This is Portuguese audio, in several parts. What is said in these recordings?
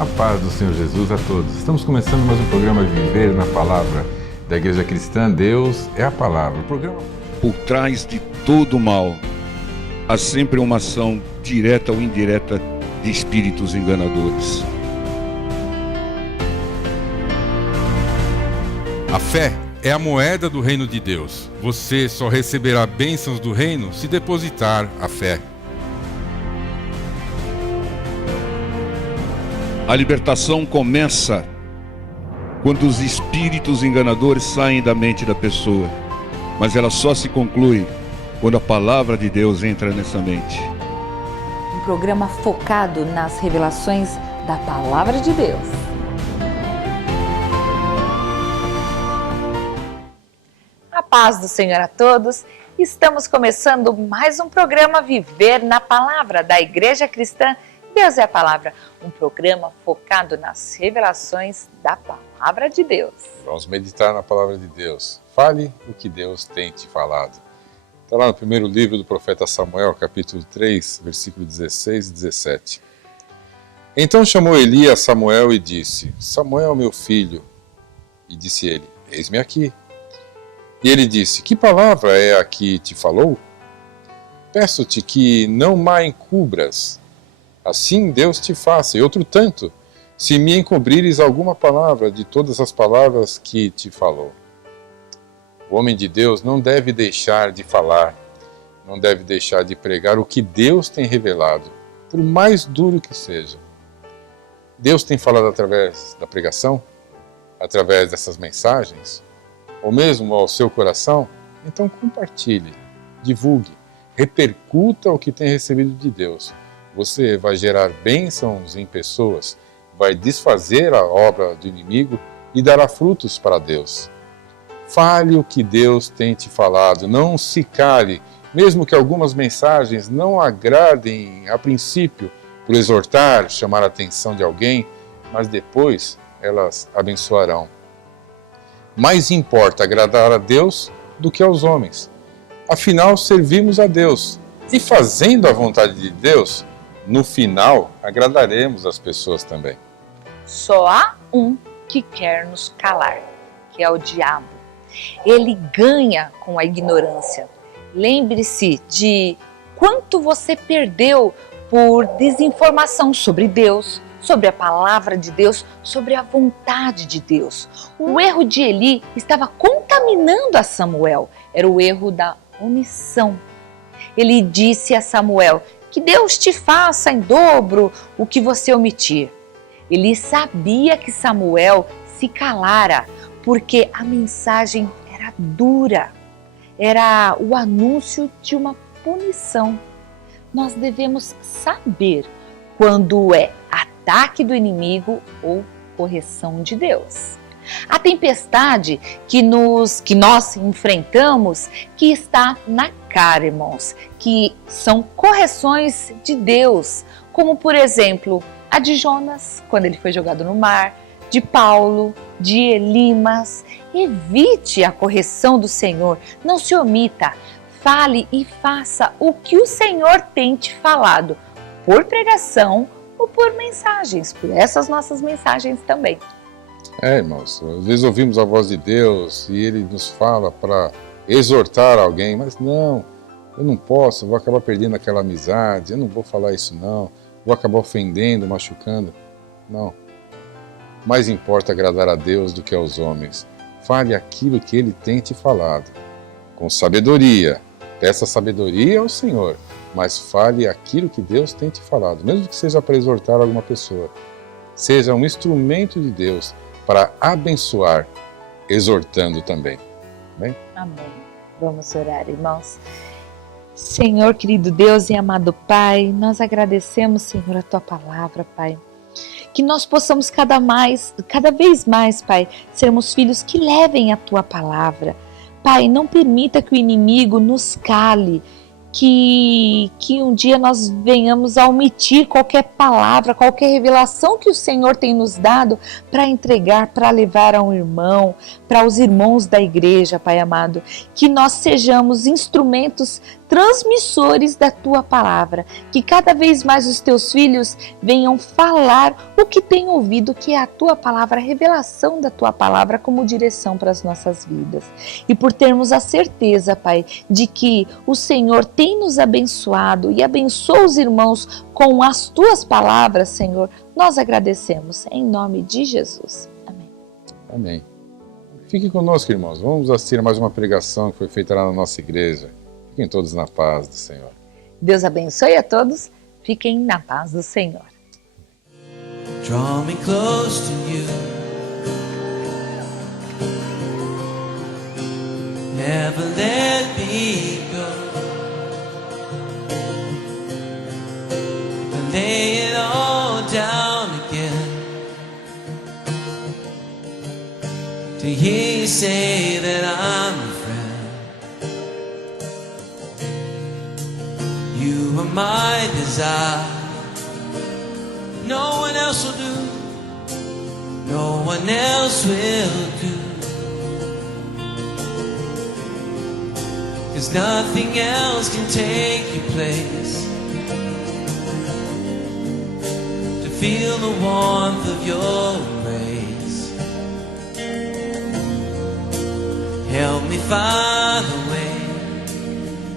A paz do Senhor Jesus a todos. Estamos começando mais um programa Viver na Palavra da Igreja Cristã. Deus é a Palavra. O programa... Por trás de todo mal, há sempre uma ação direta ou indireta de espíritos enganadores. A fé é a moeda do reino de Deus. Você só receberá bênçãos do reino se depositar a fé. A libertação começa quando os espíritos enganadores saem da mente da pessoa, mas ela só se conclui quando a palavra de Deus entra nessa mente. Um programa focado nas revelações da palavra de Deus. A paz do Senhor a todos. Estamos começando mais um programa Viver na Palavra da Igreja Cristã. Deus é a Palavra, um programa focado nas revelações da Palavra de Deus. Vamos meditar na Palavra de Deus. Fale o que Deus tem te falado. Está lá no primeiro livro do profeta Samuel, capítulo 3, versículo 16 e 17. Então chamou Eli a Samuel e disse: Samuel, meu filho. E disse ele: Eis-me aqui. E ele disse: Que palavra é a que te falou? Peço-te que não me encubras. Assim Deus te faça, e outro tanto, se me encobrires alguma palavra de todas as palavras que te falou. O homem de Deus não deve deixar de falar, não deve deixar de pregar o que Deus tem revelado, por mais duro que seja. Deus tem falado através da pregação, através dessas mensagens, ou mesmo ao seu coração. Então compartilhe, divulgue, repercuta o que tem recebido de Deus. Você vai gerar bênçãos em pessoas, vai desfazer a obra do inimigo e dará frutos para Deus. Fale o que Deus tem te falado, não se cale, mesmo que algumas mensagens não agradem a princípio, por exortar, chamar a atenção de alguém, mas depois elas abençoarão. Mais importa agradar a Deus do que aos homens. Afinal, servimos a Deus e fazendo a vontade de Deus, no final, agradaremos as pessoas também. Só há um que quer nos calar, que é o diabo. Ele ganha com a ignorância. Lembre-se de quanto você perdeu por desinformação sobre Deus, sobre a palavra de Deus, sobre a vontade de Deus. O erro de Eli estava contaminando a Samuel. Era o erro da omissão. Ele disse a Samuel: que Deus te faça em dobro o que você omitir. Ele sabia que Samuel se calara, porque a mensagem era dura. Era o anúncio de uma punição. Nós devemos saber quando é ataque do inimigo ou correção de Deus. A tempestade que nós enfrentamos, que está na cara, irmãos, que são correções de Deus, como por exemplo a de Jonas, quando ele foi jogado no mar, de Paulo, de Elimas. Evite a correção do Senhor, não se omita, fale e faça o que o Senhor tem te falado, por pregação ou por mensagens, por essas nossas mensagens também. Irmãos, às vezes ouvimos a voz de Deus e Ele nos fala para exortar alguém, mas não, eu não posso, eu vou acabar perdendo aquela amizade, eu não vou falar isso não, vou acabar ofendendo, machucando. Não. Mais importa agradar a Deus do que aos homens. Fale aquilo que Ele tem te falado, com sabedoria. Peça sabedoria ao Senhor, mas fale aquilo que Deus tem te falado, mesmo que seja para exortar alguma pessoa. Seja um instrumento de Deus para abençoar, exortando também. Amém? Amém. Vamos orar, irmãos. Senhor, querido Deus e amado Pai, nós agradecemos, Senhor, a Tua palavra, Pai. Que nós possamos cada vez mais, Pai, sermos filhos que levem a Tua palavra. Pai, não permita que o inimigo nos cale, que um dia nós venhamos a omitir qualquer palavra, qualquer revelação que o Senhor tem nos dado para entregar, para levar a um irmão, para os irmãos da igreja, Pai amado. Que nós sejamos instrumentos transmissores da tua palavra, que cada vez mais os teus filhos venham falar o que têm ouvido, que é a tua palavra, a revelação da tua palavra como direção para as nossas vidas. E por termos a certeza, Pai, de que o Senhor tem nos abençoado e abençoa os irmãos com as tuas palavras, Senhor, nós agradecemos em nome de Jesus. Amém. Amém. Fique conosco, irmãos. Vamos assistir a mais uma pregação que foi feita lá na nossa igreja. Fiquem todos na paz do Senhor. Deus abençoe a todos. Fiquem na paz do Senhor. Draw me close to you. Never let me go. Lay it all down again. To hear you say that I'm your friend. You are my desire. No one else will do. No one else will do. 'Cause nothing else can take your place. To feel the warmth of your embrace. Help me find a way,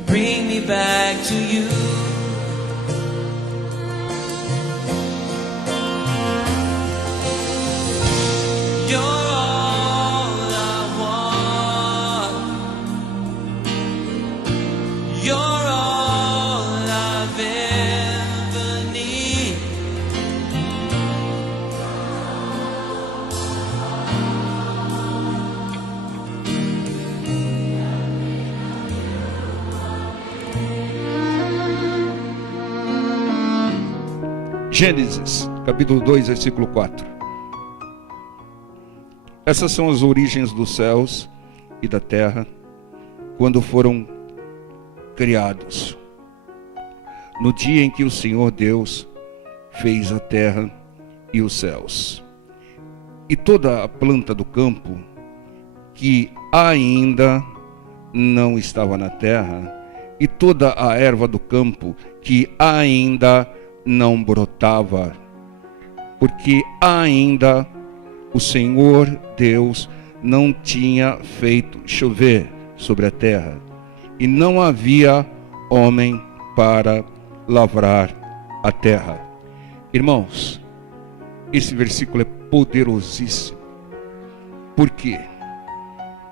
bring me back to you. You're all I want. You're all I've ever needed. Gênesis, capítulo 2, versículo 4. Essas são as origens dos céus e da terra, quando foram criados. No dia em que o Senhor Deus fez a terra e os céus. E toda a planta do campo, que ainda não estava na terra, e toda a erva do campo, que ainda não brotava, porque ainda o Senhor Deus não tinha feito chover sobre a terra, e não havia homem para lavrar a terra. Irmãos, esse versículo é poderosíssimo. Por quê?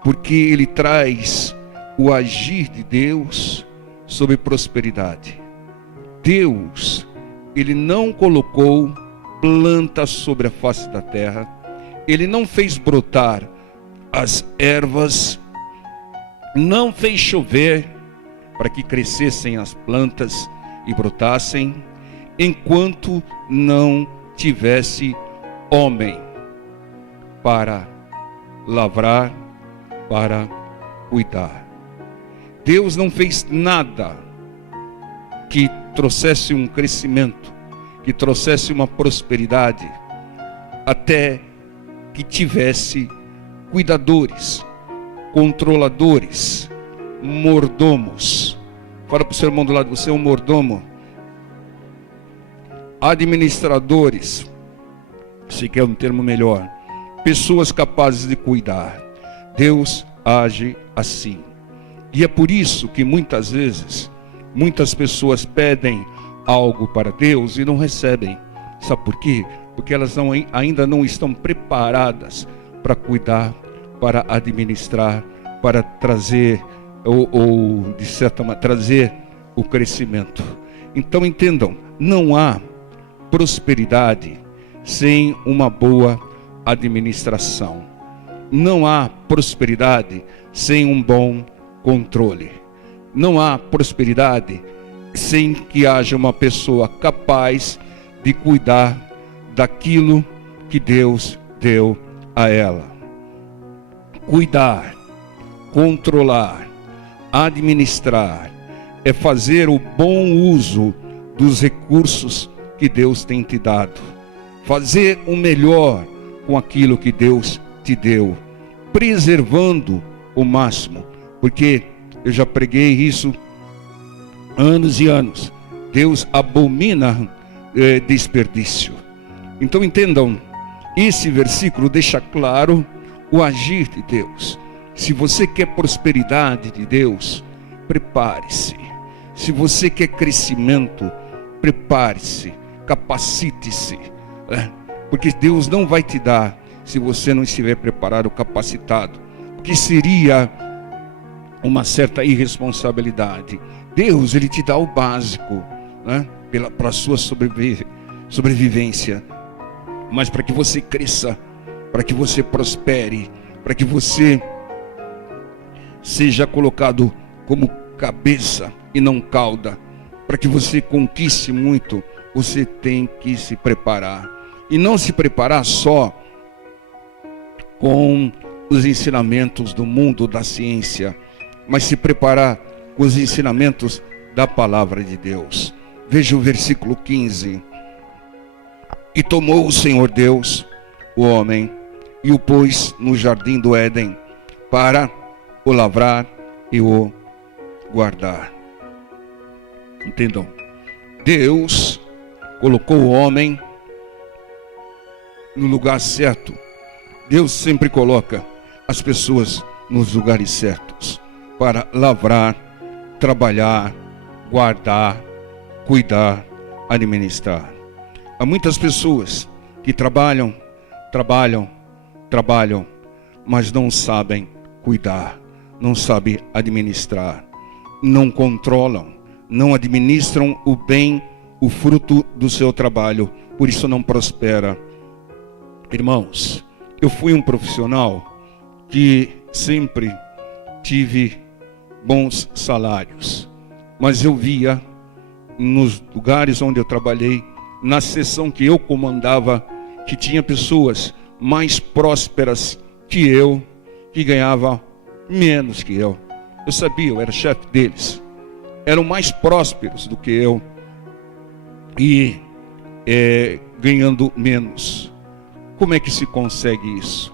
Porque ele traz o agir de Deus sobre prosperidade. Deus, ele não colocou plantas sobre a face da terra, ele não fez brotar as ervas, não fez chover para que crescessem as plantas e brotassem, enquanto não tivesse homem para lavrar, para cuidar. Deus não fez nada que trouxesse um crescimento, que trouxesse uma prosperidade, até que tivesse cuidadores, controladores, mordomos. Fala para o seu irmão do lado, você é um mordomo. Administradores, se quer um termo melhor, pessoas capazes de cuidar. Deus age assim. E é por isso que muitas vezes, muitas pessoas pedem algo para Deus e não recebem. Sabe por quê? Porque elas ainda não estão preparadas para cuidar, para administrar, para trazer, ou de certa maneira, trazer o crescimento. Então entendam, não há prosperidade sem uma boa administração. Não há prosperidade sem um bom controle. Não há prosperidade sem que haja uma pessoa capaz de cuidar daquilo que Deus deu a ela. Cuidar, controlar, administrar é fazer o bom uso dos recursos que Deus tem te dado. Fazer o melhor com aquilo que Deus te deu, preservando o máximo, porque eu já preguei isso anos e anos. Deus abomina desperdício. Então entendam, esse versículo deixa claro o agir de Deus. Se você quer prosperidade de Deus, prepare-se. Se você quer crescimento, prepare-se, capacite-se, porque Deus não vai te dar se você não estiver preparado, capacitado, que seria uma certa irresponsabilidade. Deus, Ele te dá o básico, para a sua sobrevivência, mas para que você cresça, para que você prospere, para que você seja colocado como cabeça e não cauda, para que você conquiste muito, você tem que se preparar. E não se preparar só com os ensinamentos do mundo da ciência, mas se preparar com os ensinamentos da palavra de Deus. Veja o versículo 15. E tomou o Senhor Deus o homem e o pôs no jardim do Éden para o lavrar e o guardar. Entendam, Deus colocou o homem no lugar certo. Deus sempre coloca as pessoas nos lugares certos para lavrar, trabalhar, guardar, cuidar, administrar. Há muitas pessoas que trabalham, mas não sabem cuidar, não sabem administrar, não controlam, não administram o bem, o fruto do seu trabalho, por isso não prospera. Irmãos, eu fui um profissional que sempre tive bons salários, mas eu via nos lugares onde eu trabalhei, na seção que eu comandava, que tinha pessoas mais prósperas que eu, que ganhavam menos que eu. Eu sabia, eu era chefe deles. Eram mais prósperos do que eu e ganhando menos. Como é que se consegue isso?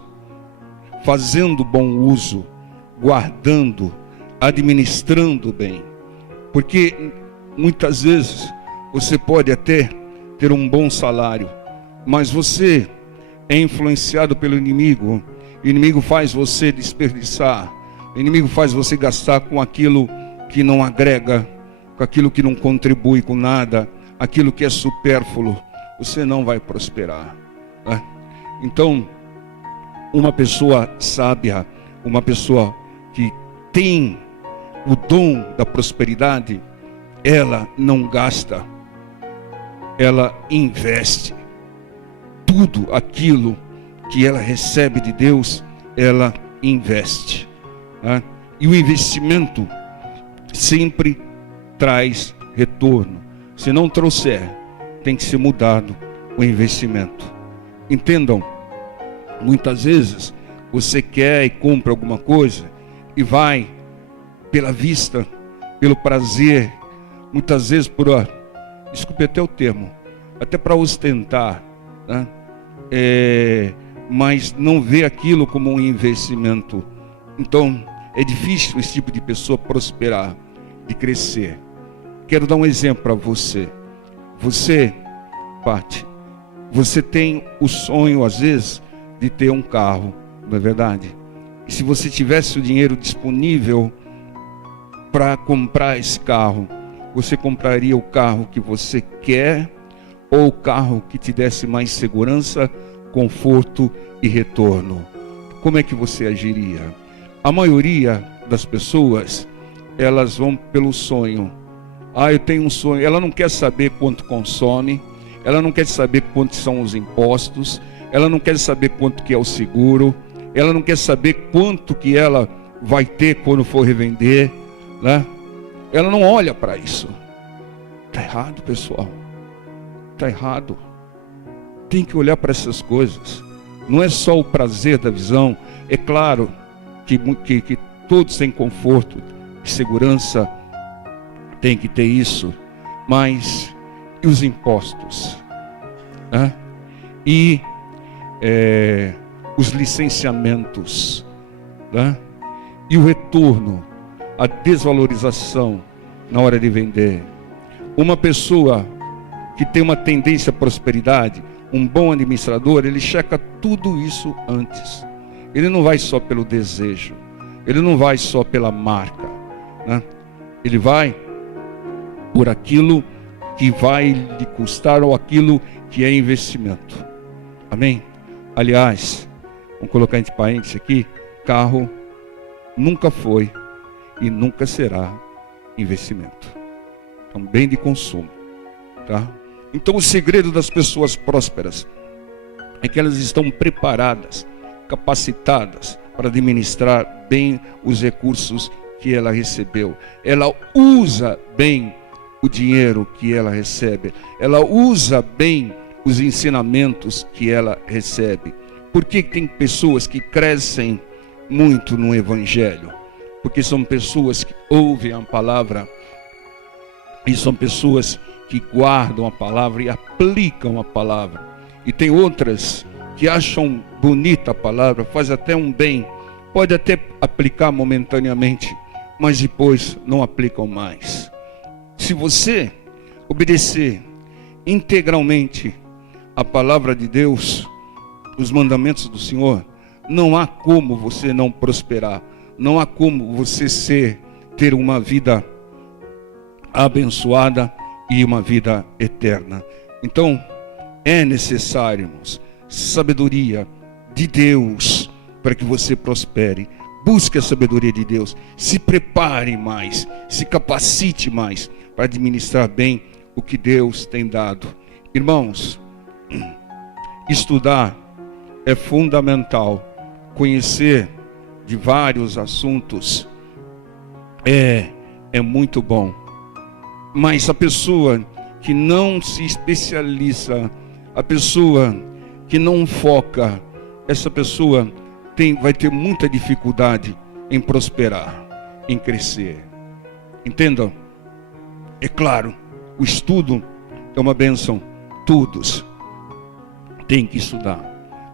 Fazendo bom uso, guardando, administrando bem. Porque muitas vezes você pode até ter um bom salário, mas você é influenciado pelo inimigo. O inimigo faz você desperdiçar. O inimigo faz você gastar com aquilo que não agrega, com aquilo que não contribui com nada, aquilo que é supérfluo. Você não vai prosperar, né? Então, uma pessoa sábia, uma pessoa que tem o dom da prosperidade, ela não gasta, ela investe. Tudo aquilo que ela recebe de Deus, ela investe, né? E o investimento sempre traz retorno. Se não trouxer, tem que ser mudado o investimento. Entendam, muitas vezes você quer e compra alguma coisa e vai pela vista, pelo prazer, muitas vezes desculpe até o termo, até para ostentar, né? Mas não vê aquilo como um investimento. Então é difícil esse tipo de pessoa prosperar, de crescer. Quero dar um exemplo para você. Você, Pati, você tem o sonho às vezes de ter um carro, não é verdade? E se você tivesse o dinheiro disponível para comprar esse carro, você compraria o carro que você quer ou o carro que te desse mais segurança, conforto e retorno? Como é que você agiria? A maioria das pessoas, elas vão pelo sonho. Eu tenho um sonho. Ela não quer saber quanto consome, ela não quer saber quantos são os impostos, ela não quer saber quanto que é o seguro, ela não quer saber quanto que ela vai ter quando for revender, né? Ela não olha para isso. Está errado, pessoal. Está errado. Tem que olhar para essas coisas. Não é só o prazer da visão. É claro que todos têm conforto e segurança, tem que ter isso. Mas e os impostos? Né? E os licenciamentos, né? E o retorno, a desvalorização na hora de vender. Uma pessoa que tem uma tendência à prosperidade, um bom administrador, ele checa tudo isso antes. Ele não vai só pelo desejo, ele não vai só pela marca, né? Ele vai por aquilo que vai lhe custar ou aquilo que é investimento. Amém? Aliás, vamos colocar entre parênteses aqui, carro nunca foi e nunca será investimento. É um bem de consumo, tá? Então o segredo das pessoas prósperas é que elas estão preparadas, capacitadas para administrar bem os recursos que ela recebeu. Ela usa bem o dinheiro que ela recebe. Ela usa bem os ensinamentos que ela recebe. Por que tem pessoas que crescem muito no Evangelho? Porque são pessoas que ouvem a palavra e são pessoas que guardam a palavra e aplicam a palavra. E tem outras que acham bonita a palavra, faz até um bem, pode até aplicar momentaneamente, mas depois não aplicam mais. Se você obedecer integralmente a palavra de Deus, os mandamentos do Senhor, não há como você não prosperar, não há como você ter uma vida abençoada e uma vida eterna. Então, é necessário, irmãos, sabedoria de Deus para que você prospere. Busque a sabedoria de Deus, se prepare mais, se capacite mais para administrar bem o que Deus tem dado. Irmãos, estudar é fundamental. Conhecer de vários assuntos é muito bom. Mas a pessoa que não se especializa, a pessoa que não foca, essa pessoa vai ter muita dificuldade em prosperar, em crescer. Entendam? É claro, o estudo é uma bênção. Todos têm que estudar.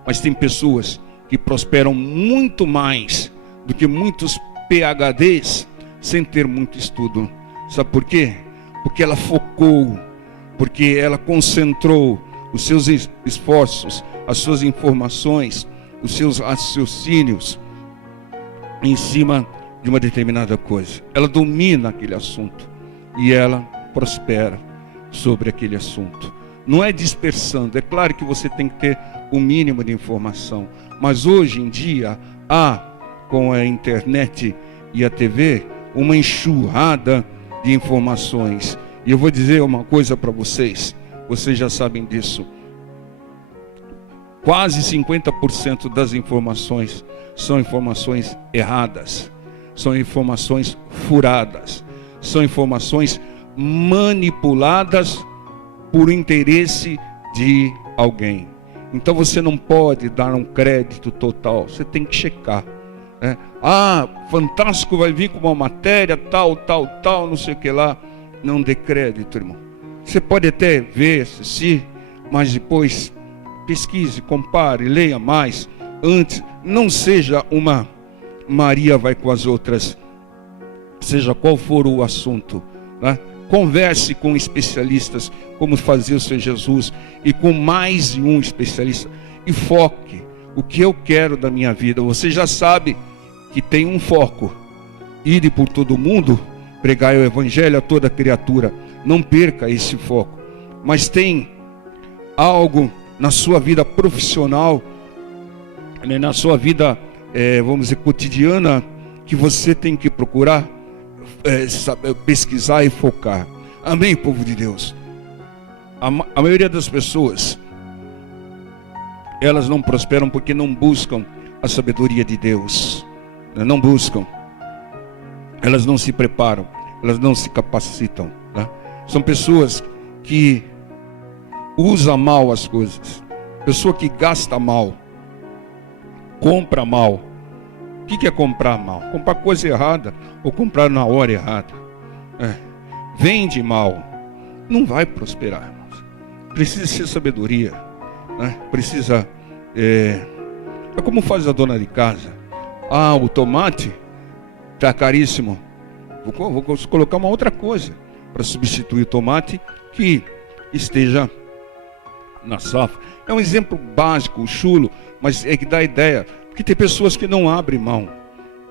Mas tem pessoas que prosperam muito mais do que muitos PhDs sem ter muito estudo. Sabe por quê? Porque ela focou, porque ela concentrou os seus esforços, as suas informações, os seus raciocínios em cima de uma determinada coisa. Ela domina aquele assunto e ela prospera sobre aquele assunto. Não é dispersando, é claro que você tem que ter o mínimo de informação, mas hoje em dia há, com a internet e a TV, uma enxurrada de informações. E eu vou dizer uma coisa para vocês, vocês já sabem disso. Quase 50% das informações são informações erradas, são informações furadas, são informações manipuladas por interesse de alguém. Então você não pode dar um crédito total, você tem que checar. Fantástico vai vir com uma matéria, tal, não sei o que lá. Não dê crédito, irmão. Você pode até ver, assistir, mas depois pesquise, compare, leia mais. Antes, não seja uma Maria vai com as outras, seja qual for o assunto, né? Converse com especialistas, como fazia o Senhor Jesus, e com mais de um especialista, e foque. O que eu quero da minha vida? Você já sabe que tem um foco: ir por todo mundo, pregar o evangelho a toda criatura. Não perca esse foco. Mas tem algo na sua vida profissional, na sua vida, vamos dizer, cotidiana, que você tem que procurar pesquisar e focar. Amém, povo de Deus? A maioria das pessoas, elas não prosperam porque não buscam a sabedoria de Deus. Não buscam. Elas não se preparam, elas não se capacitam, né? São pessoas que usam mal as coisas, pessoa que gasta mal, compra mal. O que é comprar mal? Comprar coisa errada ou comprar na hora errada. Vende mal, não vai prosperar, irmãos. Precisa ser sabedoria, né? Precisa, é como faz a dona de casa. O tomate está caríssimo. Vou colocar uma outra coisa para substituir o tomate que esteja na safra. É um exemplo básico, chulo, mas é que dá ideia. Porque tem pessoas que não abrem mão.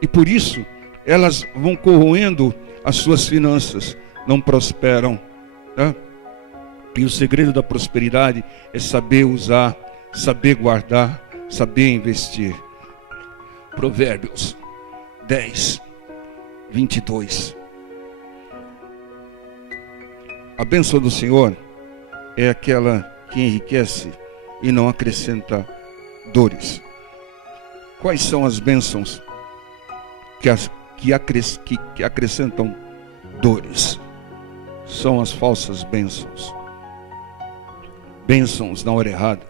E por isso, elas vão corroendo as suas finanças, não prosperam. Tá? E o segredo da prosperidade é saber usar, saber guardar, saber investir. Provérbios 10, 22. A bênção do Senhor é aquela que enriquece e não acrescenta dores. Quais são as bênçãos que acrescentam dores? São as falsas bênçãos. Bênçãos na hora errada.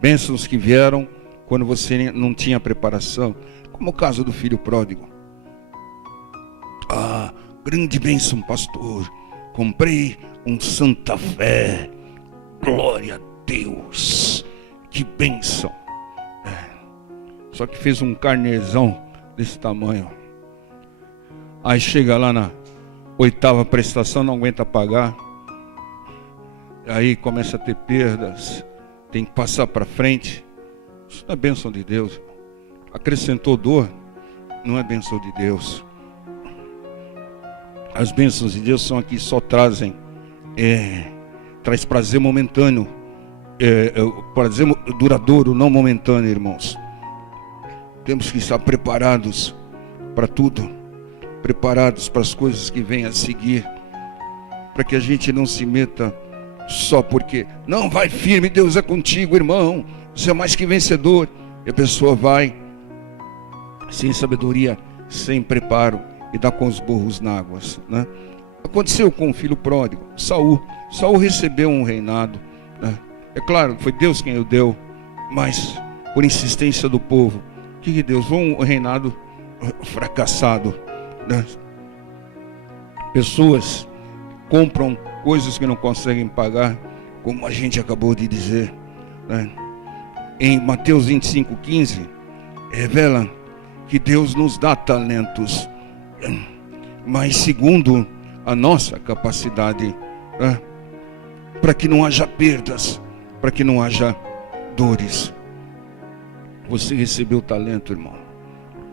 Bênçãos que vieram quando você não tinha preparação. Como o caso do filho pródigo. Ah, grande bênção, pastor. Comprei um Santa Fé. Glória a Deus. Que bênção. Só que fez um carnezão desse tamanho. Aí chega lá na 8ª prestação, não aguenta pagar. Aí começa a ter perdas. Tem que passar para frente. Isso não é bênção de Deus. Acrescentou dor, não é bênção de Deus. As bênçãos de Deus são aqui, só traz prazer momentâneo. Prazer duradouro, não momentâneo, irmãos. Temos que estar preparados para tudo, preparados para as coisas que vêm a seguir, para que a gente não se meta só porque não, vai firme, Deus é contigo, irmão, você é mais que vencedor. E a pessoa vai sem sabedoria, sem preparo e dá com os burros na água, né? Aconteceu com o filho pródigo, Saul recebeu um reinado, né? É claro, foi Deus quem o deu, mas por insistência do povo, que Deus, um reinado fracassado, né? Pessoas compram coisas que não conseguem pagar, como a gente acabou de dizer, né? Em Mateus 25:15 revela que Deus nos dá talentos, mas segundo a nossa capacidade, né? Para que não haja perdas, para que não haja dores. Você recebeu talento, irmão.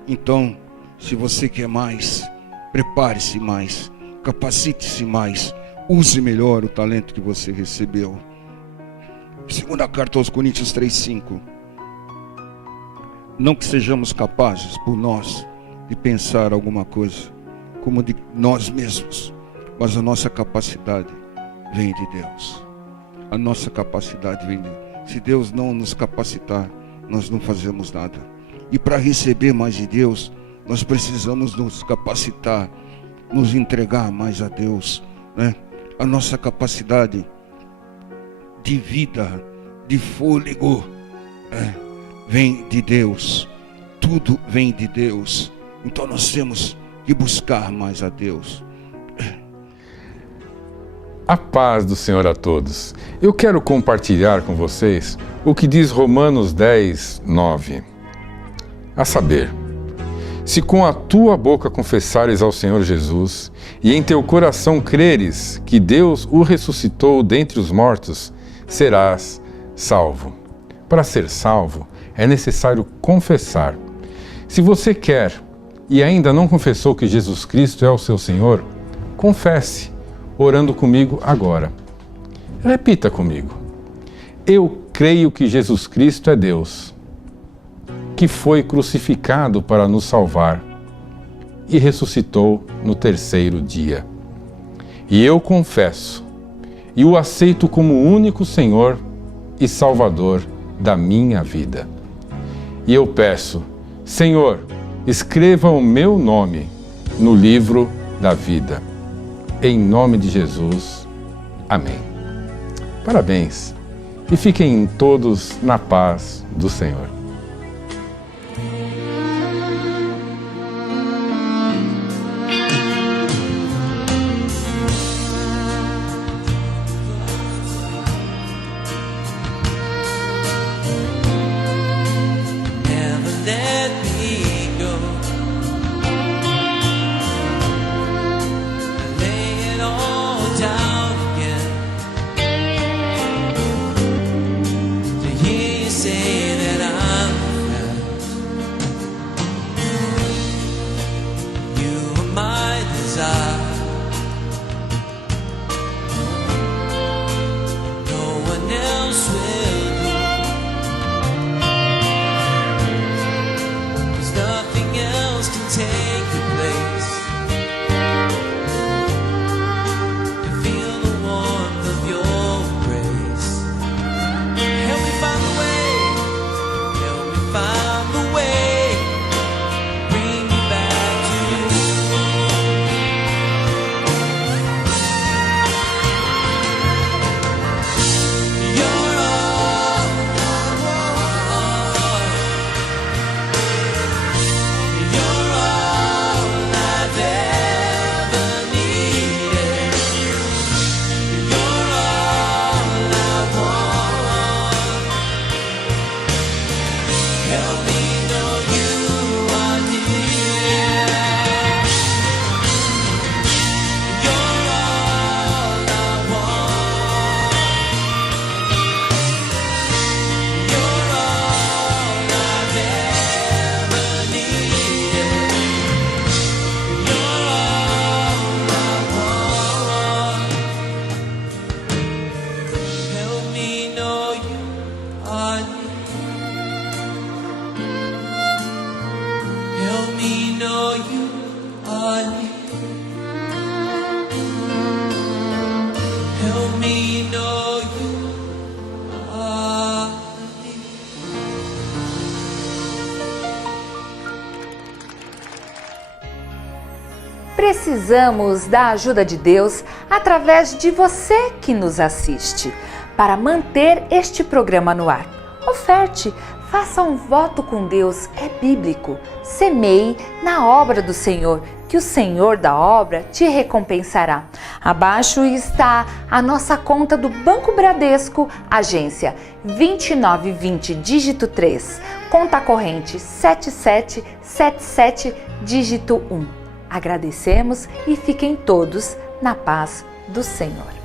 Então, se você quer mais, prepare-se mais, capacite-se mais, use melhor o talento que você recebeu. Segunda carta aos Coríntios 3:5. Não que sejamos capazes por nós de pensar alguma coisa como de nós mesmos, mas a nossa capacidade vem de Deus. A nossa capacidade vem de Deus. Se Deus não nos capacitar, nós não fazemos nada. E para receber mais de Deus, nós precisamos nos capacitar, nos entregar mais a Deus, né? A nossa capacidade de vida, de fôlego, vem de Deus. Tudo vem de Deus. Então nós temos que buscar mais a Deus. A paz do Senhor a todos. Eu quero compartilhar com vocês o que diz Romanos 10:9. A saber, se com a tua boca confessares ao Senhor Jesus e em teu coração creres que Deus o ressuscitou dentre os mortos, serás salvo. Para ser salvo, é necessário confessar. Se você quer e ainda não confessou que Jesus Cristo é o seu Senhor, confesse, orando comigo agora. Repita comigo. Eu creio que Jesus Cristo é Deus, que foi crucificado para nos salvar e ressuscitou no 3º dia. E eu confesso e o aceito como o único Senhor e Salvador da minha vida. E eu peço, Senhor, escreva o meu nome no livro da vida. Em nome de Jesus. Amém. Parabéns e fiquem todos na paz do Senhor. Never let me go. me know you are near. Precisamos da ajuda de Deus através de você que nos assiste, para manter este programa no ar. Oferte, faça um voto com Deus, é bíblico. Semeie na obra do Senhor, que o Senhor da obra te recompensará. Abaixo está a nossa conta do Banco Bradesco, agência 2920, dígito 3, conta corrente 7777, dígito 1. Agradecemos e fiquem todos na paz do Senhor.